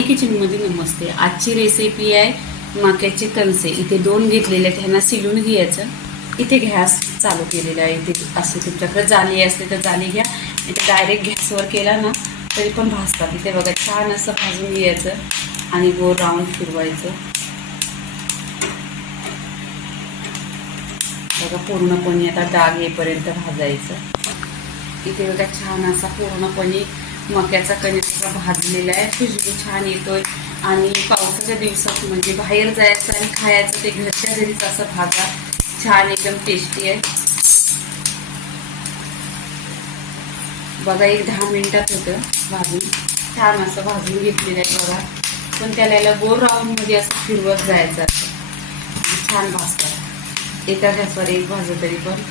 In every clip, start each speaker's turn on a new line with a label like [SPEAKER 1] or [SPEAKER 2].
[SPEAKER 1] किचनमध्ये नमस्ते. आजची रेसिपी आहे मक्याचे कणसे. इथे दोन घेतलेले आहेत. ह्यांना सिलून घ्यायचं. इथे गॅस चालू केलेला आहे. इथे असे तुमच्याकडे जाली असते तर जाली घ्या. इथे डायरेक्ट गॅसवर केला ना तरी पण भाजतात. इथे बघा छान असं भाजून घ्यायचं आणि गोल राऊंड फिरवायचं. बघा पूर्णपणे आता डाग येईपर्यंत भाजायचं. इथे बघा छान असा पूर्णपणे मक्याचा कणिक भाजलेला आहे. खुशबू छान येतोय. आणि पावसाच्या दिवसात म्हणजे बाहेर जायचं आणि खायचं ते घरच्या घरीच असं भाजा. छान एकदम टेस्टी आहे. बघा एक दहा मिनिटात होतं भाजून. छान असं भाजून घेतलेलं आहे बघा. पण त्याला गोल राऊंडमध्ये असं फिरवत जायचं असं छान भाजतात. एका गॅसवर एक भाजलं तरी पण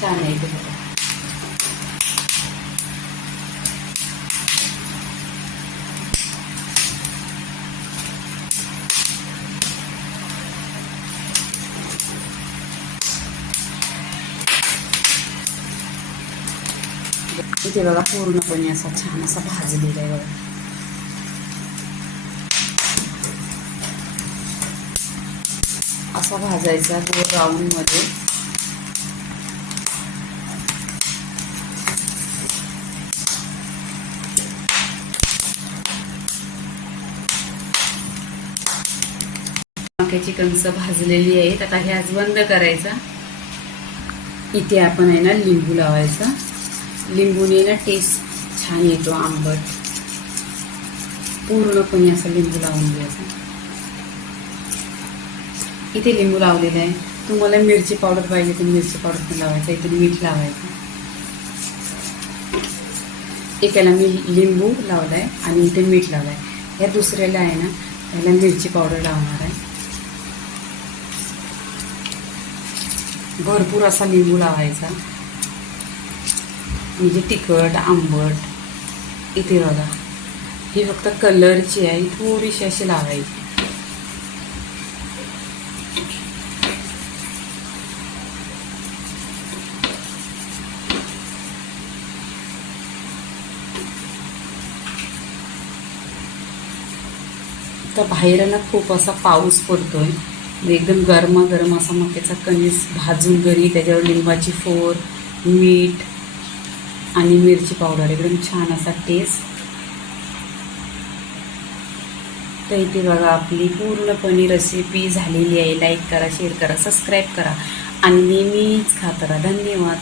[SPEAKER 1] छान आहे ते बघा. इथे बघा पूर्णपणे असा छान असा भाजलेला आहे बघा असा भाजायचा तो राऊंडमध्ये मक्याची कणसं भाजलेली आहेत आता हे आज बंद करायचा. इथे आपण आहे ना लिंबू लावायचा. लिंबूने ना टेस्ट छान येतो आंबट. पूर्णपणे असं लिंबू लावून द्यायचा इथे लिंबू लावलेला आहे. तुम्हाला मिरची पावडर पाहिजे तर मिरची पावडर पण लावायचं इथे मीठ लावायचं. एकाला मी लिंबू लावला आहे आणि इथे मीठ लावलं आहे या दुसऱ्याला आहे ना त्याला मिरची पावडर लावणार आहे. भरपूर असा लिंबू लावायचा. म्हणजे तिखट आंबट. इथे बघा. ही फक्त कलरची आहे. थोडीशी अशी लावायची. तर बाहेर ना खूप असा पाऊस पडतोय. म्हणजे एकदम गरमागरम असा मक्याचा कणीस भाजून घरी त्याच्यावर लिंबाची फोर मीठ आणि मिरची पावडर एकदम छान असा टेस्ट तर इथे बघा आपली पूर्णपणे रेसिपी झालेली आहे. लाईक करा शेअर करा सबस्क्राईब करा. आणि नेहमीच खात राहा. धन्यवाद.